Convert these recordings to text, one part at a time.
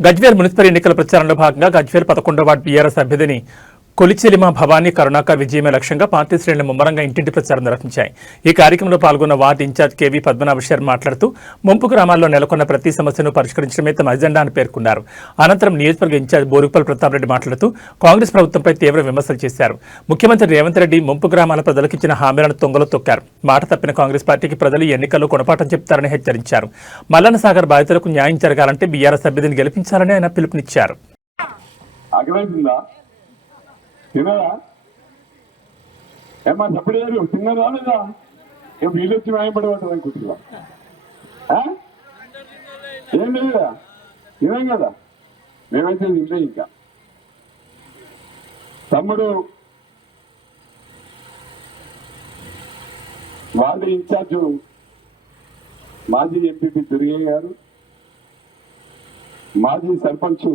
Gajwel municipal ఎన్నికల ప్రచారంలో భాగంగా గజ్వేల్ పదకొండవ వార్డు బీఆర్ఎస్ అభ్యర్థిని కొలిచెలిమ భవానీ కరుణాకర్ విజయమే లక్ష్యంగా పార్టీ శ్రేణులు ముమ్మరంగా ఇంటింటి ప్రచారం నిర్వహించాయి. ఈ కార్యక్రమంలో పాల్గొన్న ward incharge KV Padmanabha Sharma మాట్లాడుతూ ముంపు గ్రామాల్లో నెలకొన్న ప్రతి సమస్యను పరిష్కరించడమే తమ అజెండా అని పేర్కొన్నారు. అనంతరం నియోజకవర్గ ఇన్ఛార్జ్ బోరుపల్ ప్రతాప్ రెడ్డి మాట్లాడుతూ కాంగ్రెస్ ప్రభుత్వంపై తీవ్ర విమర్శలు చేశారు. ముఖ్యమంత్రి రేవంత్ రెడ్డి ముంపు గ్రామాల ప్రజలకు ఇచ్చిన హామీలను తొంగలో తొక్కారు. మాట తప్పిన కాంగ్రెస్ పార్టీకి ప్రజలు ఈ ఎన్నికల్లో గుణపాఠం చెప్తారని హెచ్చరించారు. మల్లన్న సాగర్ బాధితులకు న్యాయం జరగాలంటే బీఆర్ఎస్ అభ్యర్థిని గెలిపించాలని ఆయన పిలుపునిచ్చారు. తిన్నారా ఏమా ఏమా? చెప్పలేదు తిన్నదా లేదా? ఏం వీళ్ళు వచ్చి మాయపడబడ్డది అనుకుంటున్నా ఆ? ఏం లేదా? తినాం కదా. మేమైతే తినలే ఇంకా. తమ్ముడు వాళ్ళ ఇన్ఛార్జ్ మాజీ ఎంపీపీ దుర్గయ్య గారు మాజీ సర్పంచ్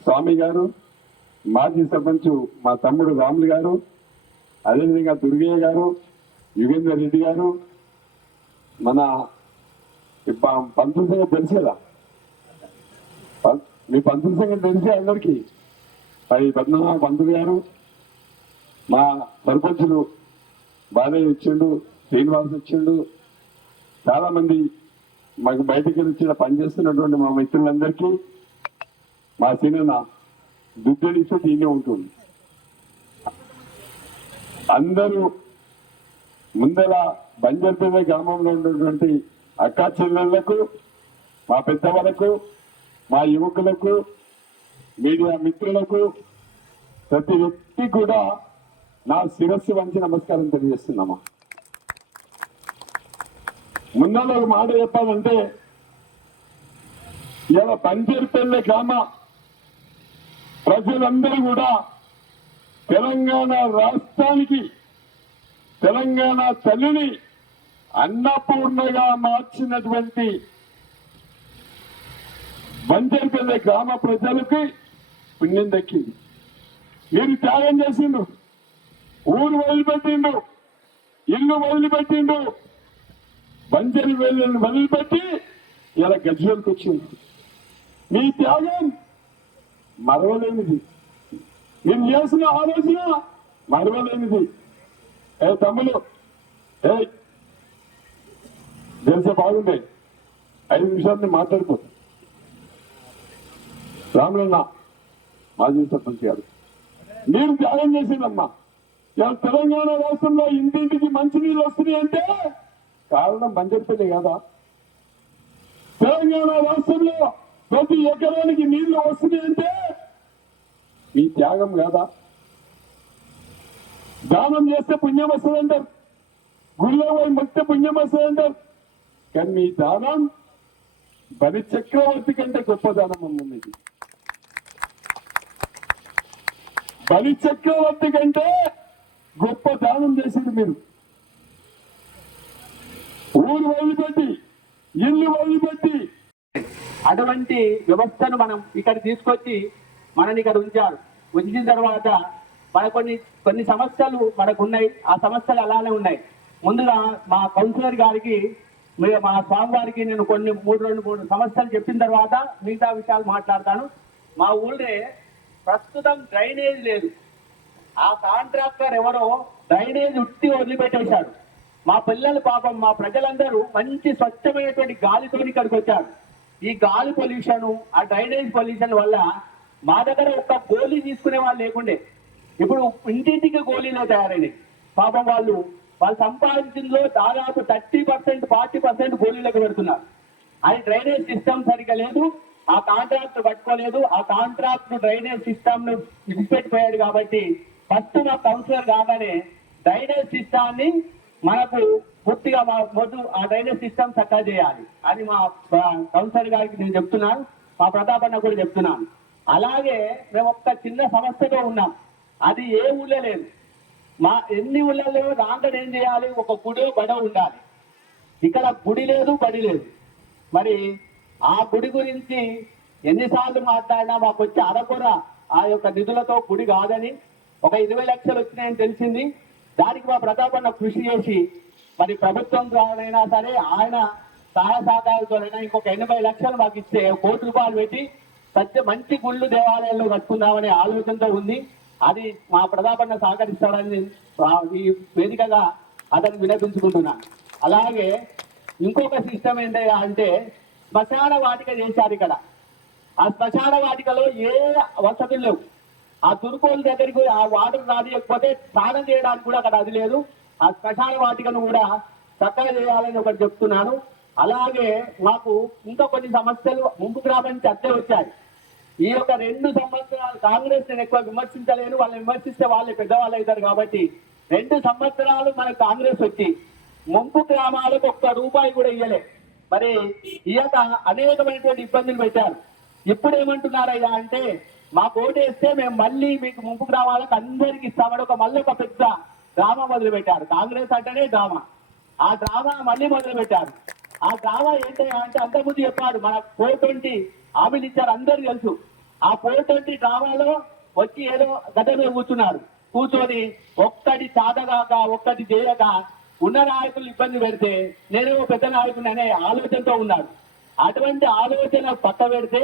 స్వామి గారు మాజీ సర్పంచ్ మా తమ్ముడు రాములు గారు అదేవిధంగా దుర్గయ్య గారు యుగేంద్ర రెడ్డి గారు మన ఈ పంతుల సంగతి తెలిసేదా పం- మీ పంతుల సంగతి తెలిసే అందరికీ? పై పద్మనాభ పంతులు గారు మా సర్పంచులు బాలయ్య వచ్చిండు శ్రీనివాస్ వచ్చిండు చాలామంది మాకు బయటికి వచ్చి పనిచేస్తున్నటువంటి మా మిత్రులందరికీ మా సినిమ దుద్దడిస్తే దీనే ఉంటుంది. అందరూ ముందర బంజర్పేట గ్రామంలో ఉన్నటువంటి అక్కా చెల్లెళ్ళకు మా పెద్దవాళ్ళకు మా యువకులకు మీడియా మిత్రులకు ప్రతి వ్యక్తి కూడా నా శిరస్సు వంచి నమస్కారం తెలియజేస్తున్నామా? ముందర ఒక మాట చెప్పాలంటే ఇలా బంజర్పల్లె గ్రామ ప్రజలందరూ కూడా తెలంగాణ రాష్ట్రానికి తెలంగాణ తల్లిని అన్నపూర్ణగా మార్చినటువంటి బంజర్పల్లి గ్రామ ప్రజలకి పుణ్యం దక్కింది. మీరు త్యాగం చేసిండు ఊరు వదిలిపెట్టిండు ఇల్లు వదిలిపెట్టిండు బంజరు వెళ్ళని వదిలిపెట్టి ఇలా గజ్వేల్కి వచ్చింది మీ త్యాగం మరవలేనిది. నేను చేసిన ఆలోచన మరవలేనిది. ఏ తమ్ములు ఏ తెలిసే బాగుండే. ఐదు నిమిషాలని మాట్లాడుకో. రాములన్న మాజీ సర్పంచ్ గారు. మీరు త్యాగం చేసిందమ్మా. ఇలా తెలంగాణ రాష్ట్రంలో ఇంటింటికి మంచినీళ్ళు వస్తున్నాయి అంటే కారణం బంజర్పల్లి కదా? తెలంగాణ రాష్ట్రంలో ప్రతి ఎకరానికి నీళ్ళు వస్తున్నాయంటే మీ త్యాగం కాదా? దానం చేస్తే పుణ్యం వస్తుందంటారు గుళ్ళో పోయి మొత్తం పుణ్యం వస్తుందంటారు కానీ మీ దానం బలి చక్రవర్తి కంటే గొప్ప దానం అమ్మ బలి చక్రవర్తి కంటే గొప్ప దానం చేసింది మీరు. ఊరు వదిలిపెట్టి ఇల్లు వదిలిపెట్టి అటువంటి వ్యవస్థను మనం ఇక్కడ తీసుకొచ్చి మనని ఇక్కడ ఉంచారు. ఉంచిన తర్వాత మన కొన్ని కొన్ని సమస్యలు మనకు ఉన్నాయి ఆ సమస్యలు అలానే ఉన్నాయి. ముందుగా మా కౌన్సిలర్ గారికి మీ- మా స్వామి గారికి నేను కొన్ని మూడు రెండు మూడు సమస్యలు చెప్పిన తర్వాత మిగతా విషయాలు మాట్లాడతాను. మా ఊళ్ళే ప్రస్తుతం డ్రైనేజ్ లేదు. ఆ కాంట్రాక్టర్ ఎవరో డ్రైనేజ్ ఉట్టి వదిలిపెట్టేశాడు. మా పిల్లలు పాపం మా ప్రజలందరూ మంచి స్వచ్ఛమైనటువంటి గాలితో ఇక్కడికి వచ్చారు. ఈ గాలి పొల్యూషన్ ఆ డ్రైనేజ్ పొల్యూషన్ వల్ల మా దగ్గర ఒక్క గోళీ తీసుకునే వాళ్ళు లేకుండే. ఇప్పుడు ఇంటింటికి గోళీలే తయారైనాయి. పాపం వాళ్ళు వాళ్ళు సంపాదించిందో దాదాపు థర్టీ పర్సెంట్ ఫార్టీ పర్సెంట్ గోళీలకు పెడుతున్నారు. అది డ్రైనేజ్ సిస్టమ్ సరిగా లేదు ఆ కాంట్రాక్ట్ పట్టుకోలేదు ఆ కాంట్రాక్ట్ డ్రైనేజ్ సిస్టమ్ను విడిచిపెట్టిపోయాడు కాబట్టి ఫస్ట్ మా కౌన్సిలర్ కాగానే డ్రైనేజ్ సిస్టమ్ని మనకు పూర్తిగా మా మొదలు ఆ డ్రైనేజ్ సిస్టమ్ చక్కగా చేయాలి అని మా కౌన్సిలర్ గారికి నేను చెప్తున్నాను మా ప్రతాప్ అన్న కూడా చెప్తున్నాను. అలాగే మేము ఒక్క చిన్న సమస్యతో ఉన్నాం. అది ఏ ఊళ్ళో లేదు. మా ఎన్ని ఊళ్ళలో దాంట్లో ఏం చేయాలి? ఒక గుడి బడ ఉండాలి. ఇక్కడ గుడి లేదు బడి లేదు. మరి ఆ గుడి గురించి ఎన్నిసార్లు మాట్లాడినా మాకు వచ్చి అరకొర ఆ యొక్క నిధులతో గుడి కాదని ఒక ఇరవై లక్షలు వచ్చినాయని తెలిసింది. దానికి మా ప్రతాపన్న కృషి చేసి మరి ప్రభుత్వం ద్వారానైనా సరే ఆయన సహాయ సహకారాలతోనైనా ఇంకొక ఎనభై లక్షలు మాకు ఇస్తే కోటి రూపాయలు పెట్టి సత్య మంచి గుళ్ళు దేవాలయాల్లో కట్టుకుందామనే ఆలోచనతో ఉంది. అది మా ప్రతాపన్న సహకరిస్తాడని ఈ వేదికగా అతను వినపించుకుంటున్నాను అలాగే ఇంకొక సిస్టమ్ ఏంటంటే అంటే శ్మశాన వాటిక చేశారు ఇక్కడ. ఆ శ్మశాన వాటికలో ఏ వసతులు లేవు. ఆ తురుకోల దగ్గరికి ఆ వాటర్ రానియకపోతే స్నానం చేయడానికి కూడా అక్కడ అది లేదు. ఆ శ్మశాన వాటికను కూడా చక్కగా చేయాలని ఒకటి చెప్తున్నాను. అలాగే మాకు ఇంకా కొన్ని సమస్యలు ముంపు రావని చర్చ వచ్చాయి. ఈ యొక్క రెండు సంవత్సరాలు కాంగ్రెస్ నేను ఎక్కువ విమర్శించలేను. వాళ్ళని విమర్శిస్తే వాళ్ళే పెద్దవాళ్ళు అవుతారు కాబట్టి రెండు సంవత్సరాలు మన కాంగ్రెస్ వచ్చి ముంపు గ్రామాలకు ఒక్క రూపాయి కూడా ఇవ్వలే మరి ఈయత అనేకమైనటువంటి ఇబ్బందులు పెట్టారు. ఇప్పుడు ఏమంటున్నారయ్యా అంటే మా ఓటేస్తే మేము మళ్ళీ మీకు ముంపు గ్రామాలకు అందరికి ఇస్తామని ఒక మళ్ళీ ఒక పెద్ద డ్రామా మొదలుపెట్టారు. కాంగ్రెస్ అంటేనే డ్రామా. ఆ డ్రామా మళ్ళీ మొదలుపెట్టారు. ఆ డ్రామా ఏంటంటే అంటే అంతకుముందు చెప్పాడు మన ఫోర్ ట్వంటీ హామీలు ఇచ్చారు అందరు తెలుసు. ఆ ఫోర్ ట్వంటీ డ్రామాలో వచ్చి ఏదో గడ్డ మీద కూర్చున్నారు. కూర్చొని ఒక్కటి చాదగాక ఒక్కటి చేయక ఉన్న నాయకులు ఇబ్బంది పెడితే నేనేమో పెద్ద నాయకుని అనే ఆలోచనతో ఉన్నాడు అటువంటి ఆలోచన పక్క పెడితే